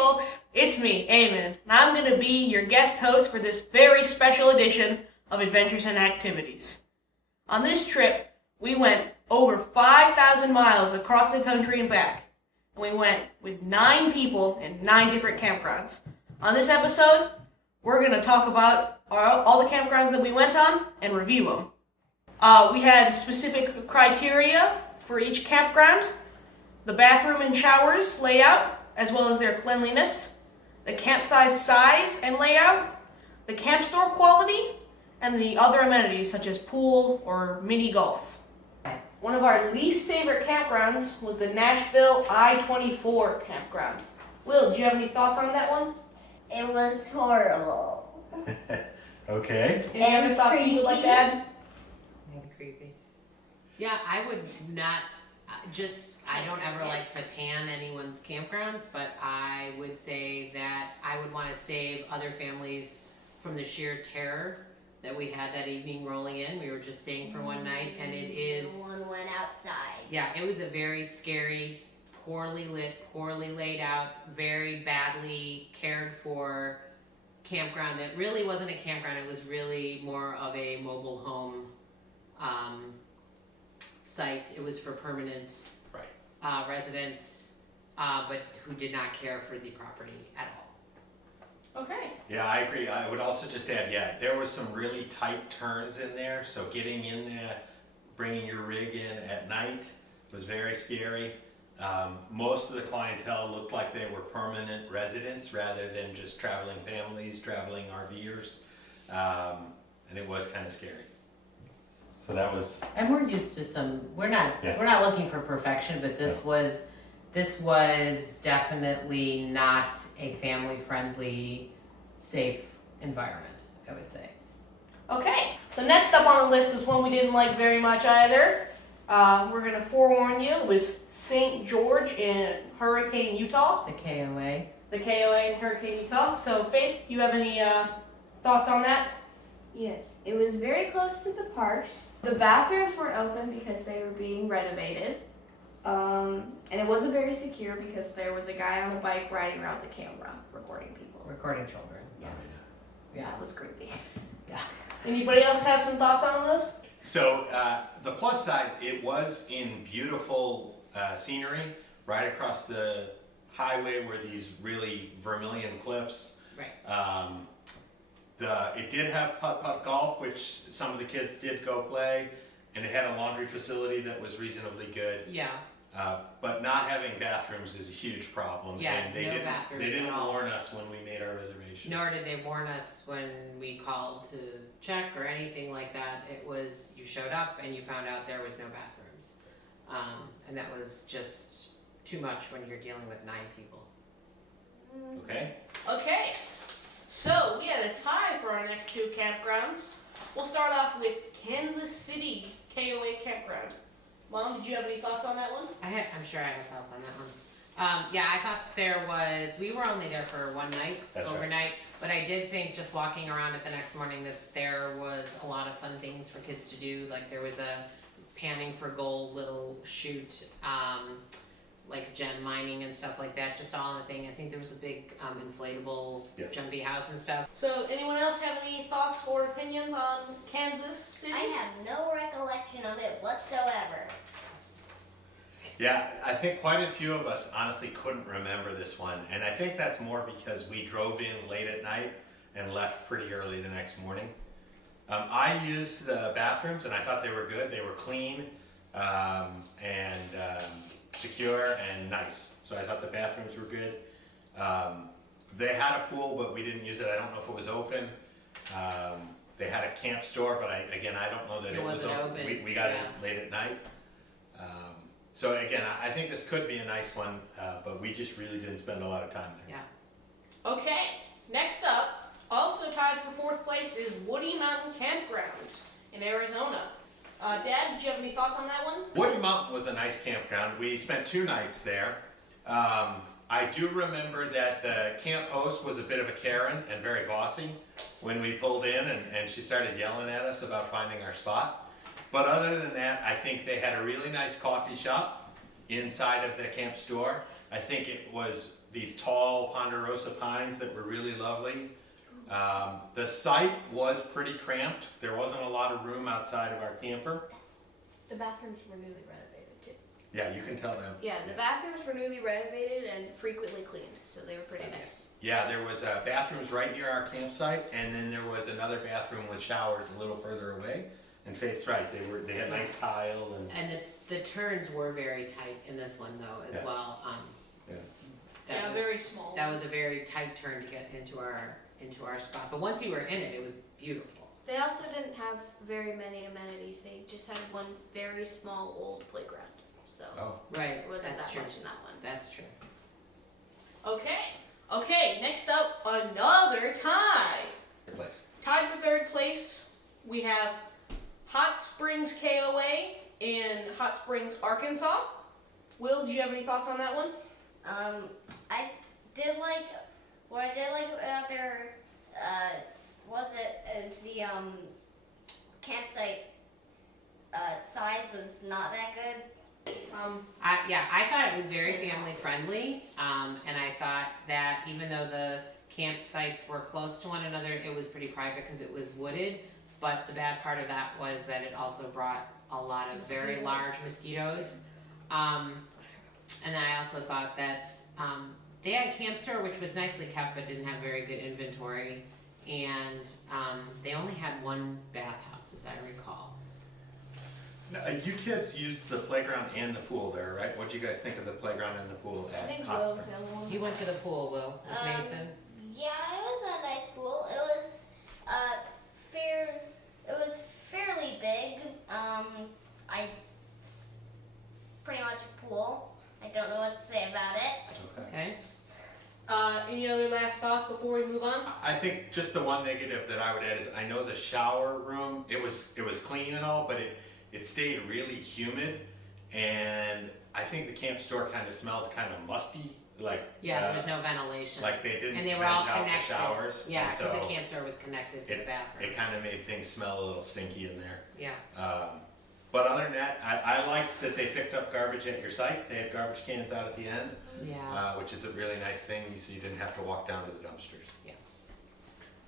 folks, it's me, Eamon, and I'm going to be your guest host for this very special edition of Adventures and Activities. On this trip, we went over 5,000 miles across the country and back, and we went with 9 people in 9 different campgrounds. On this episode, we're going to talk about all the campgrounds that we went on and review them. We had specific criteria for each campground, the bathroom and showers layout, as well as their cleanliness, the campsite size and layout, the camp store quality, and the other amenities such as pool or mini golf. One of our least favorite campgrounds was the Nashville I-24 campground. Will, do you have any thoughts on that one? It was horrible. Okay. Any other thoughts you would like to add? Maybe creepy. Yeah, I would not, I don't ever like to pan anyone's campgrounds, but I would say that I would want to save other families from the sheer terror that we had that evening rolling in. We were just staying for one night, and it is... No one went outside. Yeah, it was a very scary, poorly lit, poorly laid out, very badly cared for campground that really wasn't a campground. It was really more of a mobile home site. It was for permanent residents, but who did not care for the property at all. Okay. Yeah, I agree. I would also just add, there was some really tight turns in there, so getting in there, bringing your rig in at night was very scary. Most of the clientele looked like they were permanent residents rather than just traveling families, traveling RVers, and it was kind of scary. So that was... And we're used to some, we're not looking for perfection, but this was definitely not a family-friendly, safe environment, I would say. Okay, so next up on the list was one we didn't like very much either. We're going to forewarn you, it was St. George in Hurricane, Utah. The KOA. The KOA in Hurricane, Utah. So Faith, do you have any thoughts on that? Yes, it was very close to the parks. The bathrooms weren't open because they were being renovated. And it wasn't very secure because there was a guy on a bike riding around the camera recording people. Recording children. Yes. Yeah. That was creepy. Yeah. Anybody else have some thoughts on this? So the plus side, it was in beautiful scenery right across the highway where these really vermilion cliffs. Right. It did have putt-putt golf, which some of the kids did go play, and it had a laundry facility that was reasonably good. Yeah. But not having bathrooms is a huge problem. Yeah, and they no didn't, bathrooms They didn't at all. warn us when we made our reservation. Nor did they warn us when we called to check or anything like that. It was, you showed up and you found out there was no bathrooms. And that was just too much when you're dealing with 9 people. Okay. Okay, so we had a tie for our next 2 campgrounds. We'll start off with Kansas City KOA Campground. Mom, did you have any thoughts on that one? I'm sure I have thoughts on that one. Yeah, I thought we were only there for one night, overnight, but I did think just walking around it the next morning that there was a lot of fun things for kids to do. Like there was a panning for gold little shoot, like gem mining and stuff like that, just all in a thing. I think there was a big inflatable jumpy house and stuff. So anyone else have any thoughts or opinions on Kansas City? I have no recollection of it whatsoever. Yeah, I think quite a few of us honestly couldn't remember this one, and I think that's more because we drove in late at night and left pretty early the next morning. I used the bathrooms and I thought they were good. They were clean and secure and nice. So I thought the bathrooms were good. They had a pool, but we didn't use it. I don't know if it was open. They had a camp store, but I don't know that it was open. We got it late at night. So again, I think this could be a nice one, but we just really didn't spend a lot of time there. Yeah. Okay, next up, also tied for 4th place is Woody Mountain Campground in Arizona. Dad, did you have any thoughts on that one? Woody Mountain was a nice campground. We spent 2 nights there. I do remember that the camp host was a bit of a Karen and very bossy when we pulled in, and she started yelling at us about finding our spot. But other than that, I think they had a really nice coffee shop, inside of the camp store. I think it was these tall ponderosa pines that were really lovely. The site was pretty cramped. There wasn't a lot of room outside of our camper. The bathrooms were newly renovated too. Yeah, you can tell them. Yeah, the bathrooms were newly renovated and frequently cleaned, so they were pretty nice. Yeah, there was bathrooms right near our campsite, and then there was another bathroom with showers a little further away. And Faith's right, they had nice tile and the turns were very tight in this one though as Yeah. well. Yeah. That was, very small. that was a very tight turn to get into our spot. But once you were in it, it was beautiful. They also didn't have very many amenities. They just had one very small old playground. So oh, Right, it wasn't that's that true. much in that one. That's true. Okay, next up, another tie. good place. Tied for third place, we have Hot Springs KOA in Hot Springs, Arkansas. Will, do you have any thoughts on that one? I did like, what I did like about their, is the, campsite, size was not that good. I thought it was very family friendly, and I thought that even though the campsites were close to one another, it was pretty private because it was wooded. But the bad part of that was that it also brought a lot of very large mosquitoes. And I also thought that they had a camp store which was nicely kept but didn't have very good inventory, and they only had one bathhouse, as I recall. Now, you kids used the playground and the pool there, right? What do you guys think of the playground and the pool I at think Hot Will Springs? was the only one. You went to the pool, Will, with Mason. Yeah, it was a nice pool. It was fairly big. It's pretty much a pool. I don't know what to say about it. Okay. Okay. Any other last thoughts before we move on? I think just the one negative that I would add is I know the shower room, it was clean and all, but it stayed really humid, and I think the camp store kind of smelled kind of musty, like Yeah, there was no ventilation. like they didn't And they vent were all out connected. the showers. Yeah, and because so the camp store was connected to the bathroom. it kind of made things smell a little stinky in there. Yeah. But other than that, I liked that they picked up garbage at your site. They had garbage cans out at the end, Yeah. which is a really nice thing, so you didn't have to walk down to the dumpsters.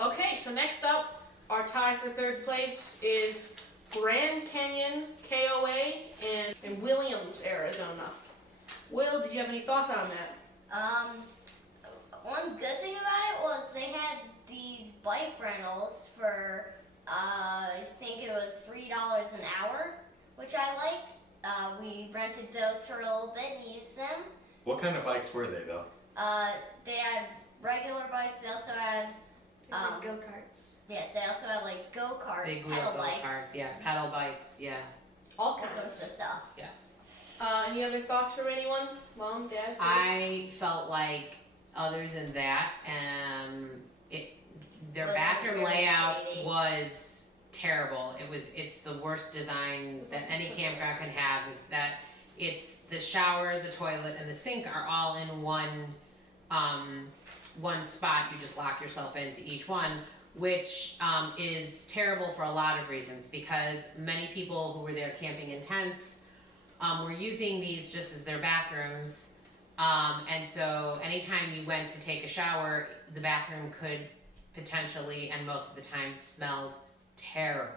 Okay, so next up, our tie for third place is Grand Canyon KOA in Williams, Arizona. Will, did you have any thoughts on that? One good thing about it was they had these bike rentals for, I think it was $3 an hour, which I liked. We rented those for a little bit and used them. What kind of bikes were they though? They had regular bikes. They also had, Go-karts. yes, they also had like go-kart, Big wheel pedal go-karts, bikes, yeah, pedal bikes, yeah. All all sorts of kinds. stuff. Any other thoughts from anyone? Mom, Dad? Chris? I felt like, other than that, their Was bathroom really layout shady. was terrible. It's the worst design that any campground can have. Is that it's the shower, the toilet, and the sink are all in one spot. You just lock yourself into each one, which is terrible for a lot of reasons. Because many people who were there camping in tents were using these just as their bathrooms. And so anytime you went to take a shower, the bathroom could potentially, and most of the time, smelled terrible.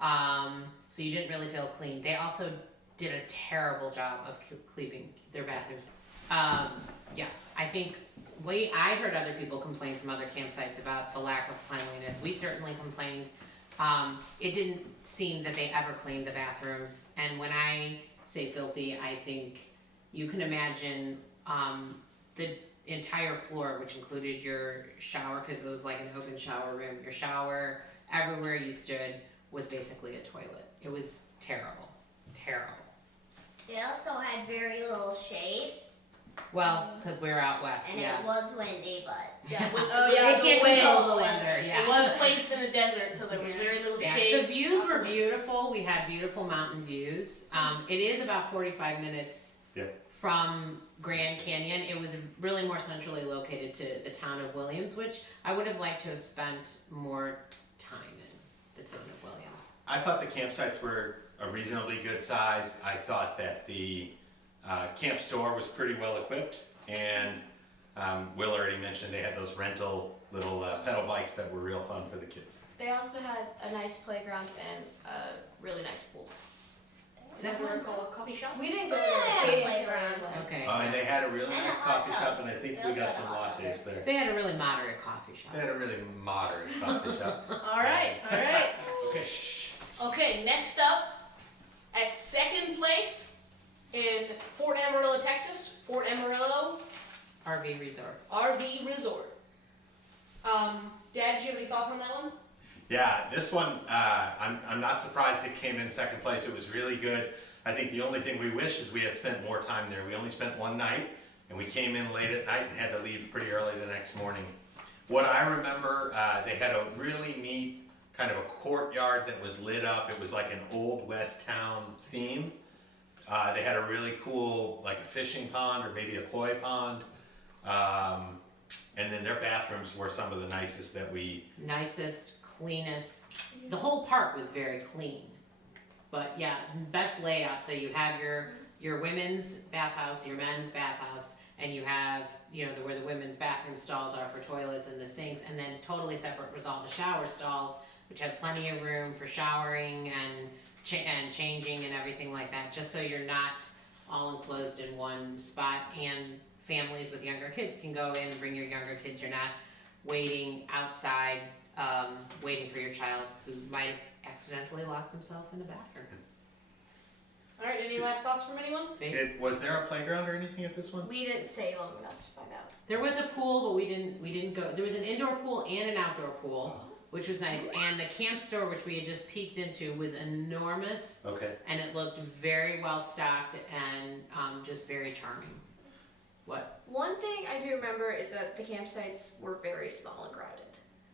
So you didn't really feel clean. They also did a terrible job of cleaning their bathrooms. Yeah, I think I heard other people complain from other campsites about the lack of cleanliness. We certainly complained. It didn't seem that they ever cleaned the bathrooms. And when I say filthy, I think you can imagine the entire floor, which included your shower, because it was like an open shower room. Your shower, everywhere you stood, was basically a toilet. It was terrible. Terrible. They also had very little shade, Well, because we're out west, and yeah. it was windy, but Yeah, it was, Oh, yeah, they the can't wind. control the Weather, weather. yeah. It was placed in the desert, so there was very little Yeah, shade. the views Lots were of wind. beautiful. We had beautiful mountain views. It is about 45 minutes from Grand Canyon. It was really more centrally located to the town of Williams, which I would have liked to have spent more time in the town of Williams. I thought the campsites were a reasonably good size. I thought that the Camp store was pretty well equipped, and Will already mentioned they had those rental little pedal bikes that were real fun for the kids. They also had a nice playground and a really nice pool. Is that what we call a coffee shop? We didn't go Yeah, to the playground. playground. Okay. And they had a really And nice a hot coffee tub. shop, and I think They we got also some had a hot tub lattes there. They had a really moderate coffee shop. They had a really moderate coffee shop. All right, all right. Okay. Okay, next up, at second place in Fort Amarillo, Texas, Fort Amarillo RV resort. RV Resort. Dad, do you have any thoughts on that one? Yeah, this one, I'm not surprised it came in second place. It was really good. I think the only thing we wish is we had spent more time there. We only spent one night, and we came in late at night and had to leave pretty early the next morning. What I remember, they had a really neat kind of a courtyard that was lit up. It was like an old West town theme. They had a really cool, like a fishing pond or maybe a koi pond. And then their bathrooms were some of the nicest that we... Nicest, cleanest. The whole park was very clean. But yeah, best layout. So you have your women's bathhouse, your men's bathhouse, and you have, you know, where the women's bathroom stalls are for toilets and the sinks, and then totally separate was all the shower stalls, which had plenty of room for showering and changing and everything like that, just so you're not all enclosed in one spot. And families with younger kids can go in and bring your younger kids. You're not waiting outside, waiting for your child who might have accidentally locked themselves in a bathroom. All right, any last thoughts from anyone? Was there a playground or anything at this one? We didn't stay long enough to find out. There was a pool, but we didn't go. There was an indoor pool and an outdoor pool, which was nice. And the camp store, which we had just peeked into, was enormous, Okay. and it looked very well stocked and just very charming. What? One thing I do remember is that the campsites were very small and crowded.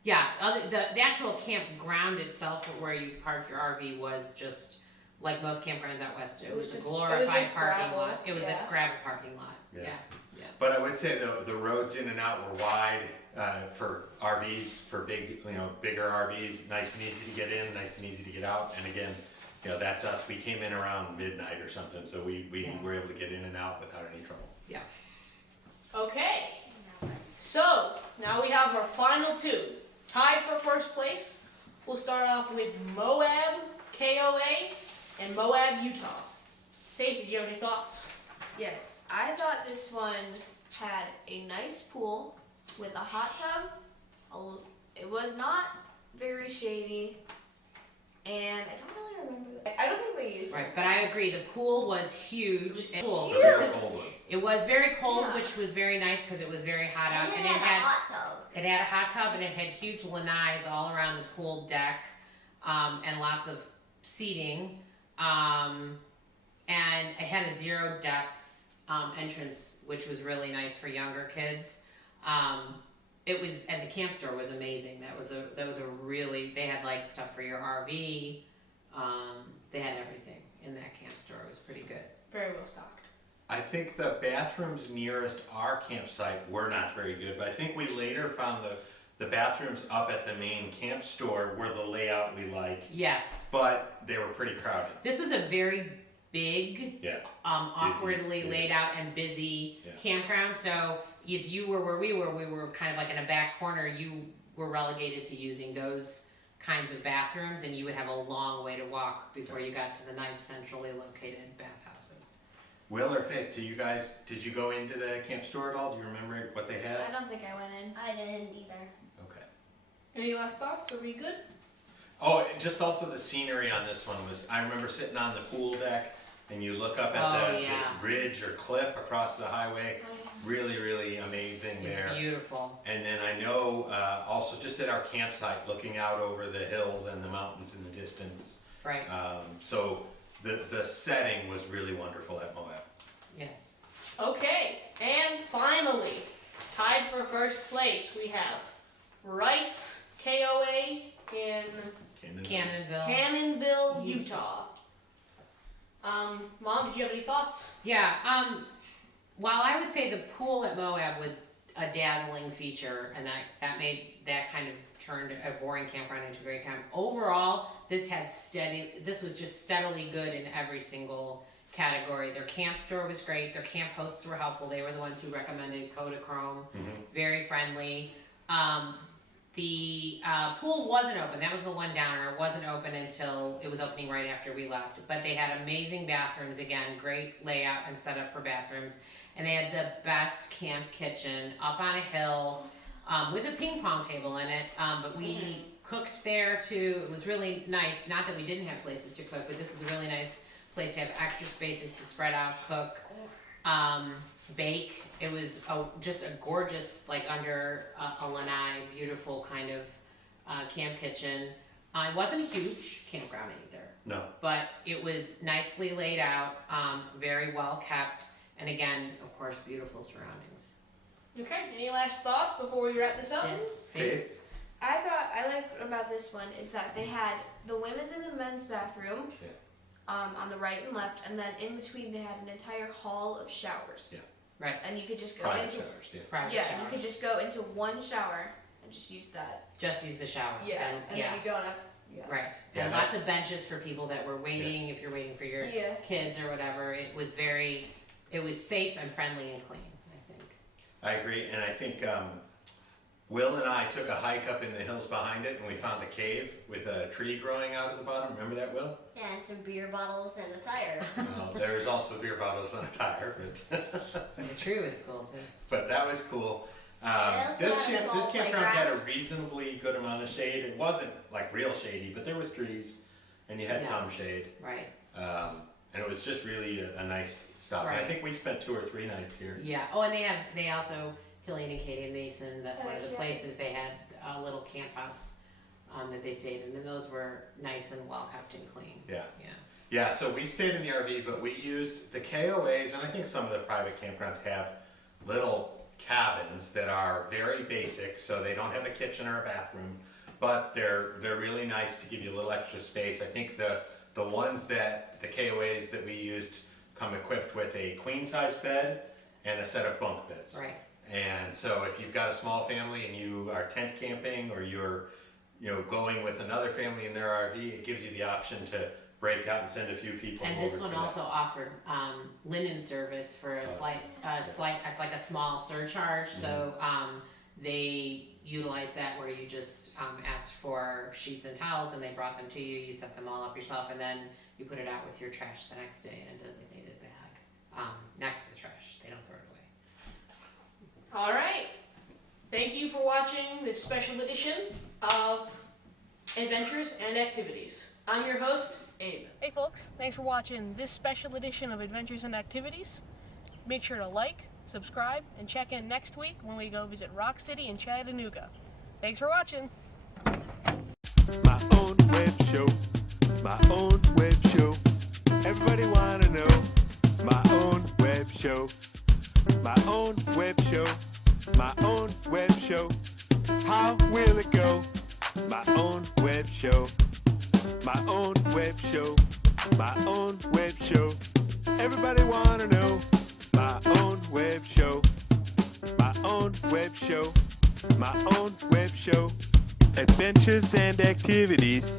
Yeah, the actual campground itself, where you park your RV, was just like most campgrounds out west. It was a glorified parking gravel, lot. It was yeah. a gravel parking lot. Yeah. Yeah. But I would say the roads in and out were wide for RVs, for bigger RVs, nice and easy to get in, nice and easy to get out. And again, you know, that's us. We came in around midnight or something, so we were able to get in and out without any trouble. Yeah. Okay, so now we have our final two. Tied for first place, we'll start off with Moab, KOA, and Moab, Utah. Faith, did you have any thoughts? Yes, I thought this one had a nice pool with a hot tub. It was not very shady, and I don't really remember. I don't think we used it. Right, but I agree. The pool was huge. It was and- huge. A very cold one. It was very cold, Yeah. which was very nice because it was very hot out, And and it had a hot tub. it had a hot tub, and it had huge lanais all around the pool deck, and lots of seating, and it had a zero depth entrance, which was really nice for younger kids. It was, and the camp store was amazing. That was a really, they had like stuff for your RV. They had everything in that camp store. It was pretty good. Very well stocked. I think the bathrooms nearest our campsite were not very good, but I think we later found the bathrooms up at the main camp store were the layout we like, Yes. but they were pretty crowded. This was a very big, Yeah. awkwardly yeah. laid out and busy Yeah. campground. So if you were where we were kind of like in a back corner. You were relegated to using those kinds of bathrooms, and you would have a long way to walk before you got to the nice centrally located bathhouses. Will or Faith, did you go into the camp store at all? Do you remember what they had? I don't think I went in. I didn't either. Okay. Any last thoughts? Are we good? Oh, and just also the scenery on this one was, I remember sitting on the pool deck and you look up at this yeah. ridge or cliff across the highway. Really, really amazing there. It's beautiful. And then I know also just at our campsite, looking out over the hills and the mountains in the distance. Right. So the setting was really wonderful at Moab. Yes. Okay, and finally, tied for first place, we have Rice, KOA, in Cannonville. Cannonville, Utah. Mom, did you have any thoughts? Yeah. While I would say the pool at Moab was a dazzling feature, and that made that kind of turned a boring campground into a great camp. Overall, this was just steadily good in every single category. Their camp store was great. Their camp hosts were helpful. They were the ones who recommended Kodachrome. Very friendly. The pool wasn't open. That was the one downer. It wasn't open until it was opening right after we left. But they had amazing bathrooms. Again, great layout and setup for bathrooms. And they had the best camp kitchen up on a hill with a ping pong table in it. But we cooked there too. It was really nice. Not that we didn't have places to cook, but this was a really nice place to have extra spaces to spread out, cook, bake. It was just a gorgeous, like under a lanai, beautiful kind of camp kitchen. It wasn't a huge campground either. No. But it was nicely laid out, very well kept, and again, of course, beautiful surroundings. Okay, any last thoughts before we wrap this up? Faith? I liked about this one is that they had the women's and the men's bathroom on the right and left, and then in between they had an entire hall of showers. Yeah. Right. And you could just go Private into showers, Private you showers. could just go into one shower and just use that. Just use the shower. And then you don't have Right. Yeah, And lots of benches for people that were waiting, if you're waiting for your kids or whatever. It was safe and friendly and clean, I think. I agree, and I think Will and I took a hike up in the hills behind it, and we found a cave with a tree growing out of the bottom. Remember that, Will? And some beer bottles and a tire. Well, there was also beer bottles on a tire, but And the tree was cool too. but that was cool. They also had a This small campground had a playground. reasonably good amount of shade. It wasn't like real shady, but there was trees, and you had some shade. Right. And it was just really a nice stop. Right. I think we spent 2 or 3 nights here. Yeah. Oh, and they also, Killian and Katie and Mason, that's one of the Yeah. places they had a little camp house that they stayed in, and those were nice and well kept and clean. Yeah. Yeah. Yeah, so we stayed in the RV, but we used the KOAs, and I think some of the private campgrounds have little cabins that are very basic, so they don't have a kitchen or a bathroom, but they're really nice to give you a little extra space. I think the ones that, the KOAs that we used come equipped with a queen size bed and a set of bunk beds. Right. And so if you've got a small family and you are tent camping or you're going with another family in their RV, it gives you the option to break out and send a few people And over this one to also offered linen service for a slight, like a small surcharge. So they utilized that where you just asked for sheets and towels and they brought them to you. You set them all up yourself, and then you put it out with your trash the next day in a designated bag next to the trash. They don't throw it away. All right. Thank you for watching this special edition of Adventures and Activities. I'm your host, Abe. Hey folks, thanks for watching this special edition of Adventures and Activities. Make sure to like, subscribe, and check in next week when we go visit Rock City and Chattanooga. Thanks for watching. My own web show, my own web show. Everybody wanna know my own web show, my own web show, my own web show. How will it go? My own web show, my own web show, my own web show. Everybody wanna know my own web show, my own web show, my own web show. Adventures and activities.